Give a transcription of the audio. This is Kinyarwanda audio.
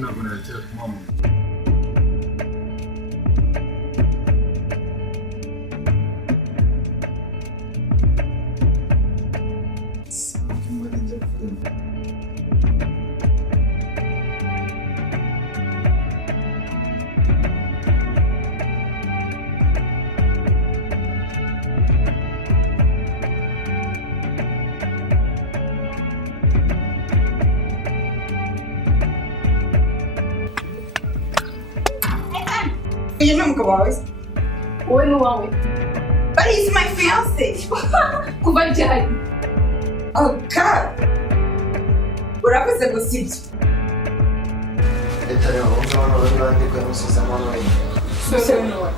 ntabwo narekera kumwamura. You know who I was? Wowe n'uwawe. But he's my fiancé. Kuva ryari? Oh God. Urakoze gusibye. Etare ho no no no ndi kwa musisa mwana we. So n'uwawe.